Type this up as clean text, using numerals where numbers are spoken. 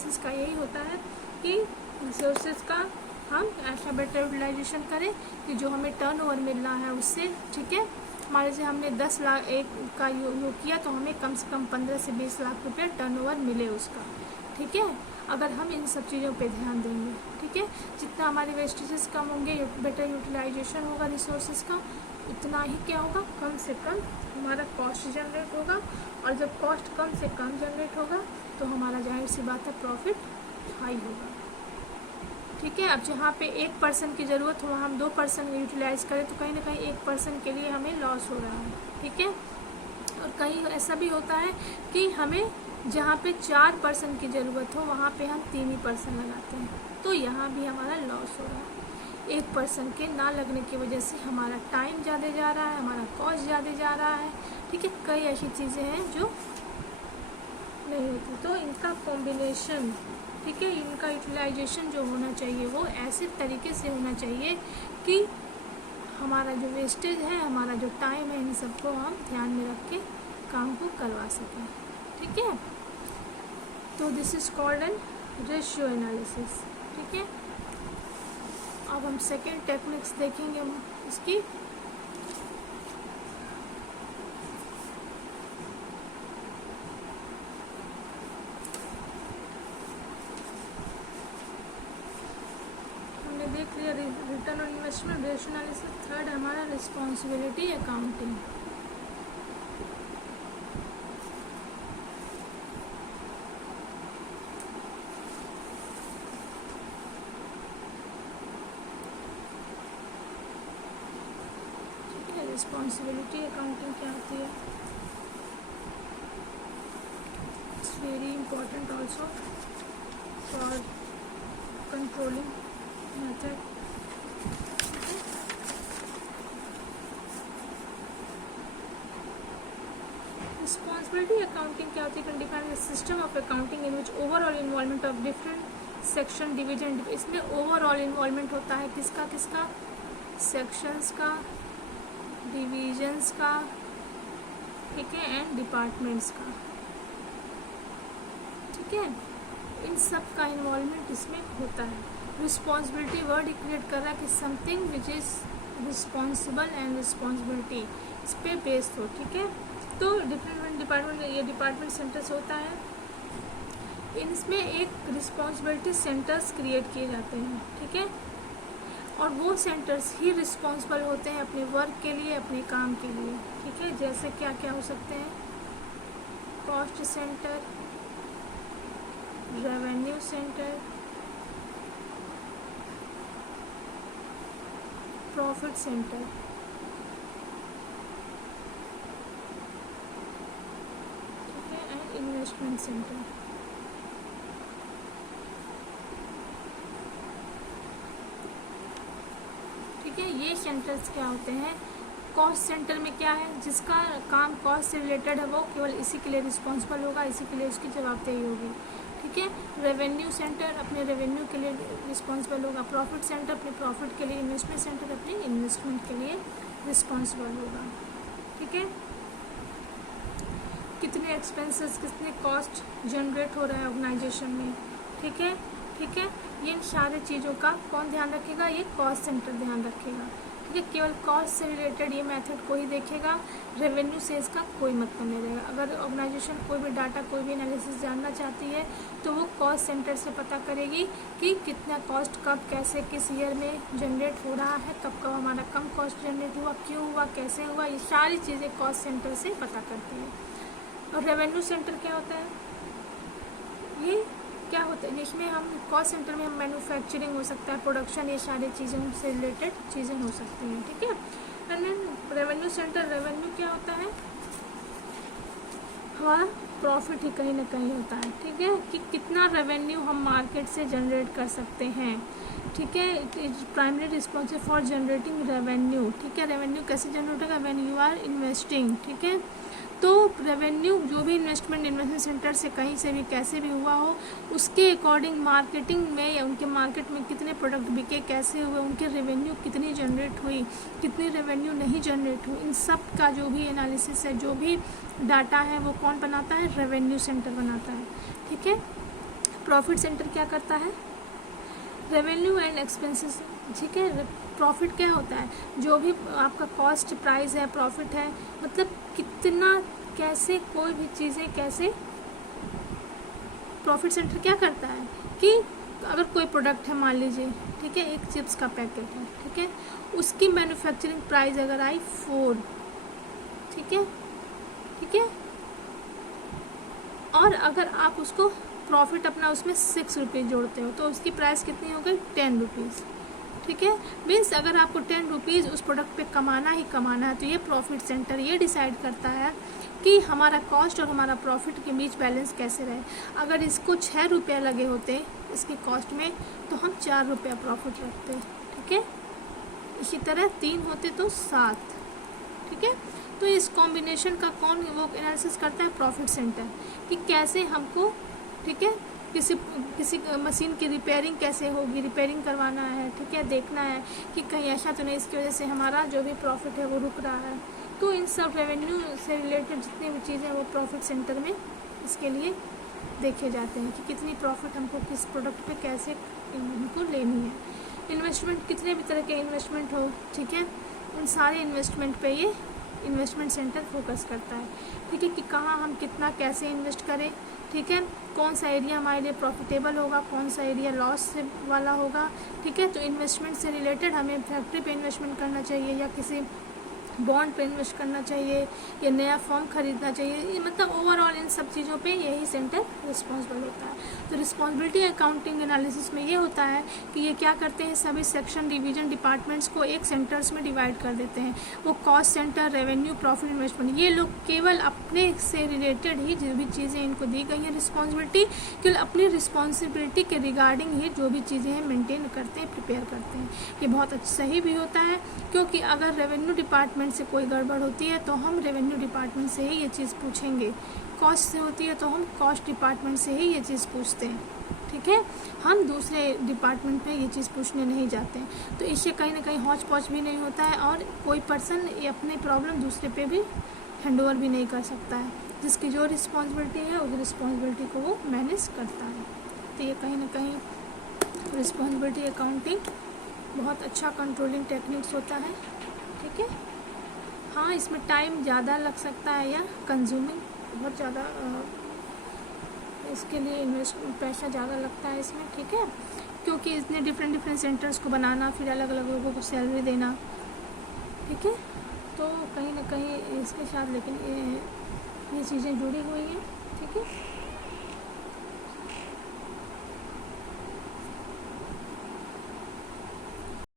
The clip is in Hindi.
एनालिसिस का यही होता है कि रिसोर्सेज का हम ऐसा बेटर यूटिलाइजेशन करें कि जो हमें टर्नओवर मिल रहा है उससे, ठीक है। मान लीजिए हमने 10 लाख एक का यूज किया तो हमें कम से कम 15 से 20 लाख रुपये टर्नओवर मिले उसका, ठीक है, अगर हम इन सब चीज़ों पे ध्यान देंगे, ठीक है। जितना हमारे वेस्टेजेस कम होंगे, बेटर यूटिलाइजेशन होगा रिसोर्सेज का, उतना ही क्या होगा, कम से कम हमारा कॉस्ट जनरेट होगा। और जब कॉस्ट कम से कम जनरेट होगा तो हमारा जाहिर सी बात है प्रॉफिट हाई होगा, ठीक है। अब जहाँ पे 1% की ज़रूरत हो वहाँ हम 2% यूटिलाइज़ करें तो कहीं ना कहीं 1% के लिए हमें लॉस हो रहा है, ठीक है। और कहीं ऐसा भी होता है कि हमें जहाँ पे 4% की ज़रूरत हो वहाँ पे हम 3% लगाते हैं, तो यहाँ भी हमारा लॉस हो रहा है। 1% के ना लगने की वजह से हमारा टाइम ज़्यादा जा रहा है, हमारा कॉस्ट ज़्यादा जा रहा है, ठीक है। कई ऐसी चीज़ें हैं जो नहीं होती, तो इनका कॉम्बिनेशन, ठीक है, इनका यूटिलाइजेशन जो होना चाहिए वो ऐसे तरीके से होना चाहिए कि हमारा जो वेस्टेज है, हमारा जो टाइम है, इन सबको हम ध्यान में रख के काम को करवा सकें, ठीक है। तो this is called an ratio analysis, ठीक है। अब हम सेकेंड टेक्निक्स देखेंगे इसकी। हमने देख लिया return on investment, ratio analysis. Third हमारा रिस्पॉन्सिबिलिटी अकाउंटिंग। रिस्पॉन्सिबिलिटी अकाउंटिंग क्या होती है? It's very important also for controlling method. Responsibility accounting क्या होती है? Can define the system of accounting in which overall involvement of different section division. इसमें ओवरऑल इन्वॉल्वमेंट होता है किसका किसका? सेक्शंस का, डिवीजन्स का, ठीक है, एंड डिपार्टमेंट्स का, ठीक है। इन सब का इन्वॉल्वमेंट इसमें होता है। रिस्पॉन्सिबिलिटी वर्ड ही क्रिएट कर रहा है कि something which is responsible and responsibility इस पर बेस्ड हो, ठीक है। तो डिफरेंट डिपार्टमेंट, ये डिपार्टमेंट सेंटर्स होता है, इनमें एक रिस्पॉन्सिबिलिटी सेंटर्स क्रिएट किए जाते हैं, ठीक है। और वो सेंटर्स ही रिस्पॉन्सिबल होते हैं अपने वर्क के लिए, अपने काम के लिए, ठीक है। जैसे क्या क्या हो सकते हैं? Cost centre, revenue centre, profit centre, ठीक है, एंड इन्वेस्टमेंट सेंटर। ये सेंटर्स क्या होते हैं? कॉस्ट सेंटर में क्या है? जिसका काम कॉस्ट से रिलेटेड है वो केवल इसी के लिए रिस्पॉन्सिबल होगा, इसी के लिए उसकी जवाबदेही होगी, ठीक है। रेवेन्यू सेंटर अपने रेवेन्यू के लिए रिस्पॉन्सिबल होगा, प्रॉफिट सेंटर अपने प्रॉफिट के लिए, इन्वेस्टमेंट सेंटर अपनी इन्वेस्टमेंट के लिए रिस्पॉन्सिबल होगा, ठीक है। कितने एक्सपेंसेस, कितने कॉस्ट जनरेट हो रहा है ऑर्गेनाइजेशन में, ठीक है, ठीक है। ये इन सारे चीज़ों का कौन ध्यान रखेगा? ये कॉस्ट सेंटर ध्यान रखेगा, ठीक है। केवल कॉस्ट से रिलेटेड ये मेथड को ही देखेगा, रेवेन्यू से इसका कोई मतलब नहीं रहेगा। अगर ऑर्गेनाइजेशन कोई भी डाटा, कोई भी एनालिसिस जानना चाहती है तो वो कॉस्ट सेंटर से पता करेगी कि कितना कॉस्ट कब, कैसे, किस ईयर में जनरेट हो रहा है, कब कब हमारा कम कॉस्ट जनरेट हुआ, क्यों हुआ, कैसे हुआ, ये सारी चीज़ें कॉस्ट सेंटर से पता करती है। और रेवेन्यू सेंटर क्या होता है? ये क्या होता है? जिसमें हम कॉस्ट सेंटर में हम मैन्युफैक्चरिंग हो सकता है, प्रोडक्शन, ये सारी चीज़ों से रिलेटेड चीज़ें हो सकती हैं, ठीक है। एंड रेवेन्यू सेंटर, रेवेन्यू क्या होता है? हमारा प्रॉफिट ही कहीं ना कहीं होता है, ठीक है, कि कितना रेवेन्यू हम मार्केट से जनरेट कर सकते हैं, ठीक है। Primary responsible for generating revenue, ठीक है। रेवेन्यू कैसे जनरेट होगा? व्हेन यू आर इन्वेस्टिंग, ठीक है। तो रेवेन्यू जो भी इन्वेस्टमेंट सेंटर से कहीं से भी कैसे भी हुआ हो, उसके अकॉर्डिंग मार्केटिंग में या उनके मार्केट में कितने प्रोडक्ट बिके, कैसे हुए, उनके रेवेन्यू कितनी जनरेट हुई, कितनी रेवेन्यू नहीं जनरेट हुई, इन सब का जो भी एनालिसिस है, जो भी डाटा है, वो कौन बनाता है? रेवेन्यू सेंटर बनाता है, ठीक है। प्रॉफिट सेंटर क्या करता है, रेवेन्यू एंड एक्सपेंसेस, ठीक है। प्रॉफिट क्या होता है, जो भी आपका कॉस्ट प्राइस है, प्रॉफिट है, मतलब कितना, कैसे कोई भी चीज़ें कैसे, प्रॉफिट सेंटर क्या करता है कि अगर कोई प्रोडक्ट है, मान लीजिए, ठीक है, एक चिप्स का पैकेट है, ठीक है, उसकी मैन्युफैक्चरिंग प्राइस अगर आई 4, ठीक है, ठीक है, और अगर आप उसको प्रॉफिट अपना उसमें 6 रुपीज़ जोड़ते हो तो उसकी प्राइस कितनी हो गई, 10 रुपीज़, ठीक है। मीन्स अगर आपको 10 रुपीज़ उस प्रोडक्ट पे कमाना ही कमाना है, तो ये प्रॉफिट सेंटर ये डिसाइड करता है कि हमारा कॉस्ट और हमारा प्रॉफिट के बीच बैलेंस कैसे रहे। अगर इसको 6 रुपया लगे होते इसकी कॉस्ट में, तो हम 4 रुपया प्रॉफिट रखते, ठीक है। इसी तरह 3 होते तो 7, ठीक है। तो इस कॉम्बिनेशन का कौन वो एनालिसिस करता है, प्रॉफिट सेंटर, कि कैसे हमको, ठीक है, किसी मशीन की रिपेयरिंग कैसे होगी, रिपेयरिंग करवाना है, ठीक है, देखना है कि कहीं ऐसा तो नहीं इसकी वजह से हमारा जो भी प्रॉफिट है वो रुक रहा है। तो इन सब रेवेन्यू से रिलेटेड जितनी भी चीज़ें वो प्रॉफिट सेंटर में इसके लिए देखे जाते हैं कि कितनी प्रॉफिट हमको किस प्रोडक्ट पे कैसे इनको लेनी है। इन्वेस्टमेंट, कितने भी तरह के इन्वेस्टमेंट हो, ठीक है, उन सारे इन्वेस्टमेंट पे ये इन्वेस्टमेंट सेंटर फोकस करता है, ठीक है, कि कहाँ हम कितना कैसे इन्वेस्ट करें, ठीक है, कौन सा एरिया हमारे लिए प्रॉफिटेबल होगा, कौन सा एरिया लॉस से वाला होगा, ठीक है। तो इन्वेस्टमेंट से रिलेटेड हमें फैक्ट्री पे इन्वेस्टमेंट करना चाहिए या किसी बॉन्ड पे इन्वेस्ट करना चाहिए या नया फॉर्म खरीदना चाहिए, मतलब ओवरऑल इन सब चीज़ों पे यही सेंटर रिस्पॉन्सिबल होता है। तो रिस्पॉन्सिबिलिटी अकाउंटिंग एनालिसिस में ये होता है कि ये क्या करते हैं, सभी सेक्शन, डिवीजन, डिपार्टमेंट्स को एक सेंटर्स में डिवाइड कर देते हैं। वो cost centre, revenue, profit, investment, ये लोग केवल अपने से रिलेटेड ही जो भी चीज़ें इनको दी गई हैं रिस्पॉन्सिबिलिटी, केवल अपनी रिस्पॉन्सिबिलिटी के रिगार्डिंग ही जो भी चीज़ें हैं मेंटेन करते हैं, प्रिपेयर करते हैं। ये बहुत सही भी होता है, क्योंकि अगर रेवेन्यू डिपार्टमेंट से कोई गड़बड़ होती है तो हम रेवेन्यू डिपार्टमेंट से ही ये चीज़ पूछेंगे, कॉस्ट से होती है तो हम कॉस्ट डिपार्टमेंट से ही ये चीज़ पूछते हैं, ठीक है, हम दूसरे डिपार्टमेंट में ये चीज़ पूछने नहीं जाते हैं। तो इससे कहीं ना कहीं हौच पौच भी नहीं होता है और कोई पर्सन अपनी प्रॉब्लम दूसरे पे भी हैंड ओवर भी नहीं कर सकता है। जिसकी जो रिस्पॉन्सिबिलिटी है उस रिस्पॉन्सिबिलिटी को वो मैनेज करता है। तो ये कहीं ना कहीं रिस्पॉन्सिबिलिटी अकाउंटिंग बहुत अच्छा कंट्रोलिंग टेक्निक्स होता है, ठीक है। हाँ, इसमें टाइम ज़्यादा लग सकता है या कंज्यूमिंग बहुत ज़्यादा, इसके लिए इन्वेस्ट पैसा ज़्यादा लगता है इसमें, ठीक है, क्योंकि इतने डिफरेंट सेंटर्स को बनाना, फिर अलग अलग लोगों को सैलरी देना, ठीक है। तो कहीं ना कहीं इसके साथ लेकिन ये चीज़ें जुड़ी हुई हैं, ठीक है।